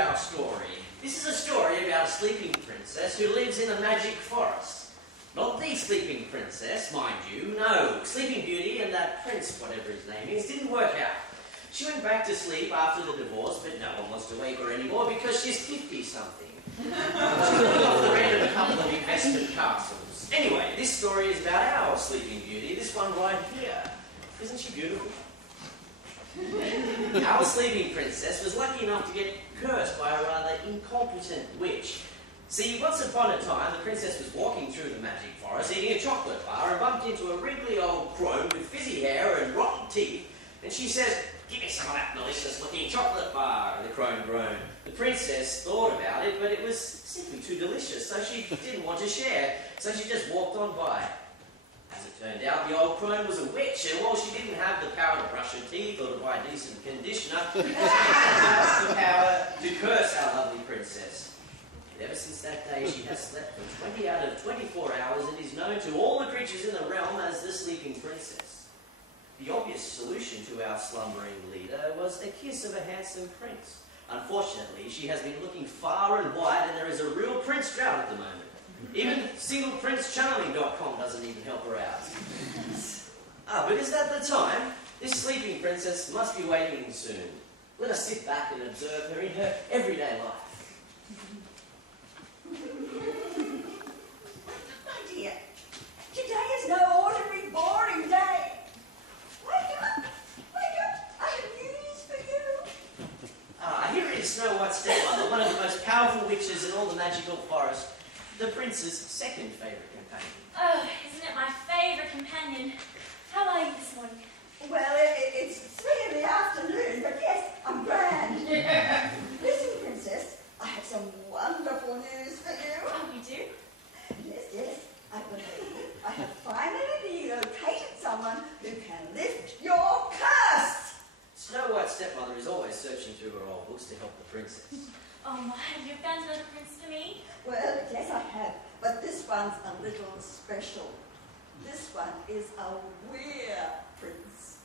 our story. This is a story about a sleeping princess who lives in a magic forest. Not the Sleeping Princess, mind you, no. Sleeping Beauty and that prince, whatever his name is, didn't work out. She went back to sleep after the divorce, but no one wants to wake her anymore because she's 50-something. She's living off the rent of a couple of investment castles. Anyway, this story is about our Sleeping Beauty, this one right here. Isn't she beautiful? Our Sleeping Princess was lucky enough to get cursed by a rather incompetent witch. See, once upon a time, the princess was walking through the magic forest, eating a chocolate bar, and bumped into a wriggly old crone with fizzy hair and rotten teeth. And she says, "Give me some of that delicious-looking chocolate bar," and the crone groaned. The princess thought about it, but it was simply too delicious, so she didn't want to share, so she just walked on by. As it turned out, the old crone was a witch, and while she didn't have the power to brush her teeth or to buy a decent conditioner, she had the power to curse our lovely princess. And ever since that day, she has slept for 20 out of 24 hours and is known to all the creatures in the realm as the Sleeping Princess. The obvious solution to our slumbering leader was a kiss of a handsome prince. Unfortunately, she has been looking far and wide, and there is a real prince drought at the moment. Even singleprincecharming.com doesn't even help her out. But is that the time? This Sleeping Princess must be waiting soon. Let us sit back and observe her in her everyday life. My dear, today is no ordinary boring day. Wake up! Wake up! I have news for you. Here is Snow White's stepmother, one of the most powerful witches in all the magical forest, the prince's second favourite companion. Oh, isn't it my favourite companion? How are you this morning? Well, it's 3 in the afternoon, but yes, I'm grand. Listen, Princess, I have some wonderful news for you. Oh, you do? Yes, I believe I have finally located someone who can lift your curse. Snow White's stepmother is always searching through her old books to help the princess. Oh my, have you found another prince for me? Well, yes, I have, but this one's a little special. This one is a weird prince.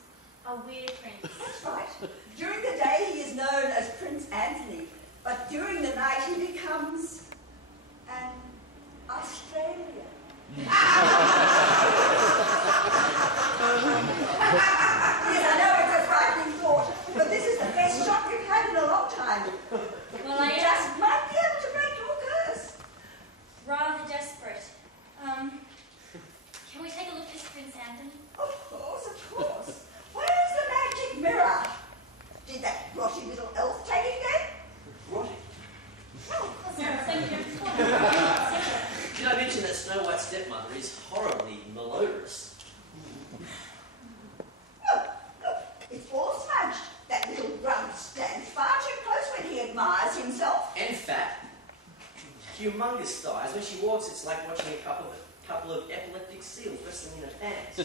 A weird prince. That's right. During the day, he is known as Prince Anthony, but during the night, he becomes an Australian. Yes, I know it's a frightening thought, but this is the best shot we've had in a long time. Well, I just might be able to break your curse. Rather desperate. Can we take a look at Prince Anthony? Of course. Where's the magic mirror? Did that grotty little elf take it again? Grotty? Oh, Did I mention that Snow White's stepmother is horribly malodorous? Look, it's all smudged. That little grunt stands far too close when he admires himself. And fat. Humongous thighs. When she walks, it's like watching a couple of epileptic seals wrestling in her pants.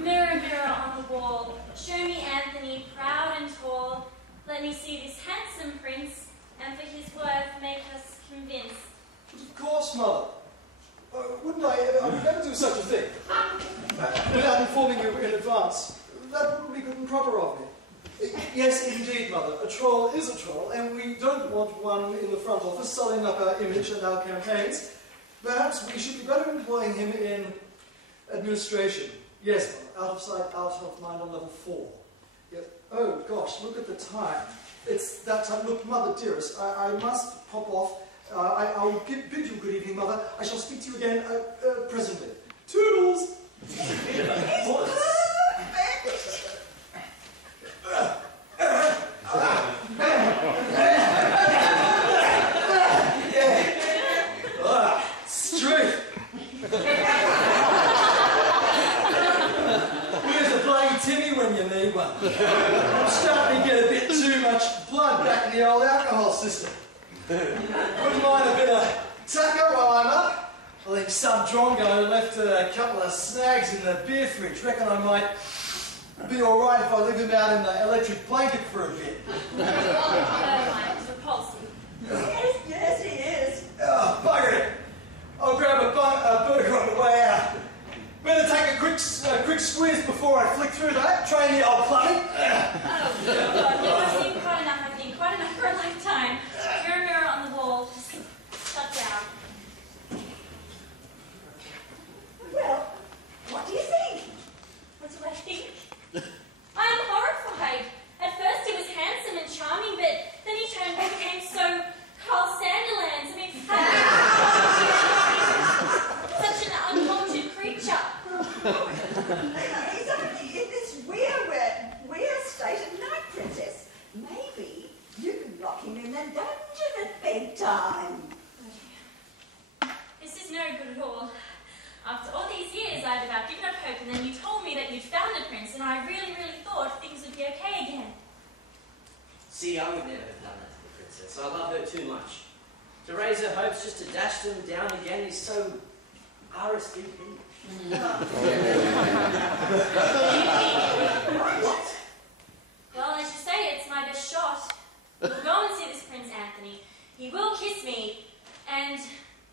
Mirror, mirror on the wall, show me Anthony, proud and tall. Let me see this handsome prince, and for his worth make us convinced. Of course, Mother. Wouldn't I would never do such a thing. Without informing you in advance. That wouldn't be good and proper of me. Yes, indeed, Mother. A troll is a troll, and we don't want one in the front office selling up our image and our campaigns. Perhaps we should be better employing him in administration. Yes, Mother. Out of sight, out of mind on level 4. Yeah. Oh, gosh, look at the time. It's that time. Look, Mother, dearest, I must pop off. I will bid you good evening, Mother. I shall speak to you again presently. Toodles! Strength! Where's the bloody Timmy when you need one? I'm starting to get a bit too much blood back in the old alcohol system. Wouldn't mind a bit of tucker while I'm up. I think some drongo left a couple of snags in the beer fridge. Reckon I might be alright if I leave him out in the electric blanket for a bit. Oh my, it's repulsive. Yes, he is. Oh, bugger it. I'll grab a burger on the way out. Better take a quick squeeze before I flick through that. Train the old plumbing. Oh, God, you've seen quite enough, I think. Quite enough for a lifetime. He's only in this weird state of night, Princess. Maybe you can lock him in the dungeon at bedtime. This is no good at all. After all these years, I'd about given up hope, and then you told me that you'd found a prince, and I really, really thought things would be okay again. See, I would never have done that to the princess. I love her too much. To raise her hopes just to dash them down again is so RSVP. What? Well, as you say, it's my best shot. We'll go and see this Prince Anthony. He will kiss me, and,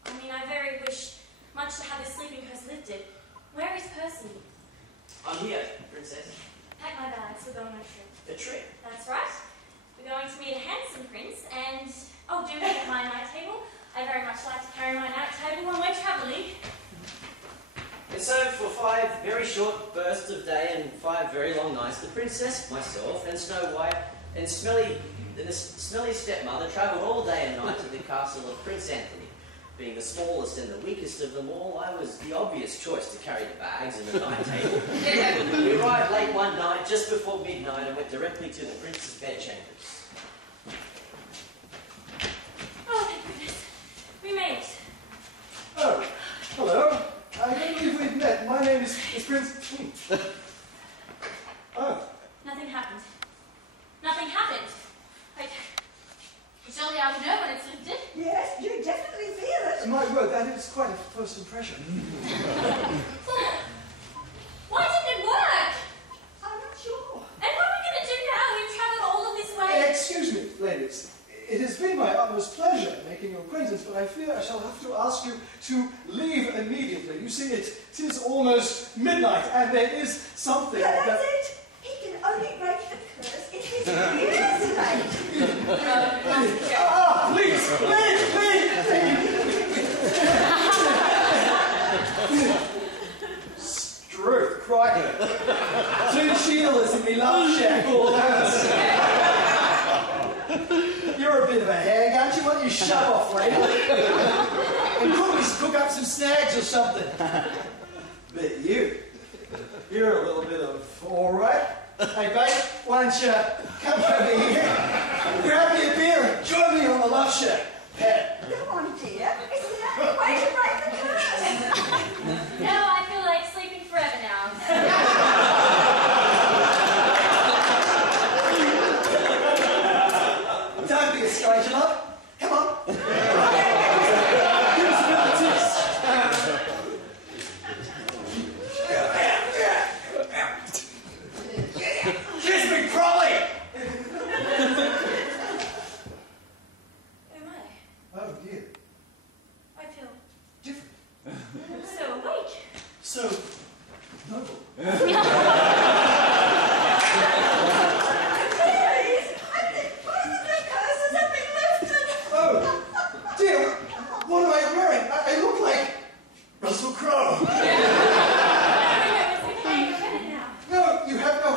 I very wish much to have his sleeping curse lifted. Where is Percy? I'm here, princess. Pack my bags, we're going on a trip. A trip? That's right. We're going to meet a handsome prince, and, do meet at my night table. I very much like to carry my night table when we're travelling. And so, for 5 very short bursts of day and 5 very long nights, the princess, myself, and Snow White, and the smelly stepmother travelled all day and night to the castle of Prince Anthony. Being the smallest and the weakest of them all, I was the obvious choice to carry the bags and the night table. We arrived late one night, just before midnight, and went directly to the prince's bedchambers. Oh, thank goodness. We made it. Oh, hello. I don't believe we've met. My name is Prince... Oh. Nothing happened. Nothing happened. Surely I would know when it's lifted. Yes, you definitely feel it. My word, that is quite a first impression. Why didn't it work? I'm not sure. And what are we going to do now? We've travelled all of this way. Excuse me, ladies. It has been my utmost pleasure making your acquaintance, but I fear I shall have to ask you to leave immediately. You see, it is almost midnight, and there is something That's that... it. He can only break the curse in his weird state. Please! Struth, crikey. 2 Sheilas in me love shack all house. You're a bit of a hag, aren't you? Why don't you shove off, lady? And cook up some snags or something. But you're a little bit of all right. Hey, babe, why don't you come over here, grab me a beer and join me on the love shack. Pat. Come on, dear. It's the only way to break the curse. No, I feel like sleeping forever now. Don't be a stranger, love. Come on. Give us a bit of a kiss. Kiss me, Crowley! Who am I? Oh, dear. I feel Different. so awake. So noble. Please, I think both of their curses have been lifted. Oh, dear. What am I wearing? I look like Russell Crowe. It's okay, go ahead now. No, you have no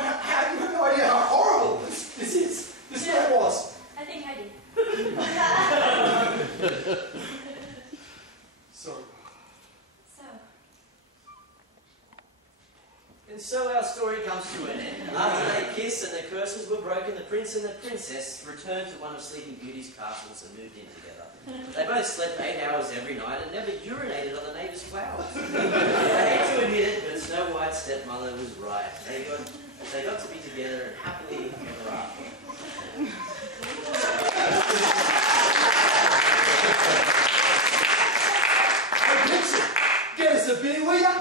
idea how horrible this is. This night was. I think I did. So. And so our story comes to an end. After they kissed and the curses were broken, the prince and the princess returned to one of Sleeping Beauty's castles and moved in together. They both slept 8 hours every night and never urinated on the neighbour's flowers. I hate to admit it, but Snow White's stepmother was right. They got to be together and happily ever after. Hey, Pixie, get us a beer, will ya?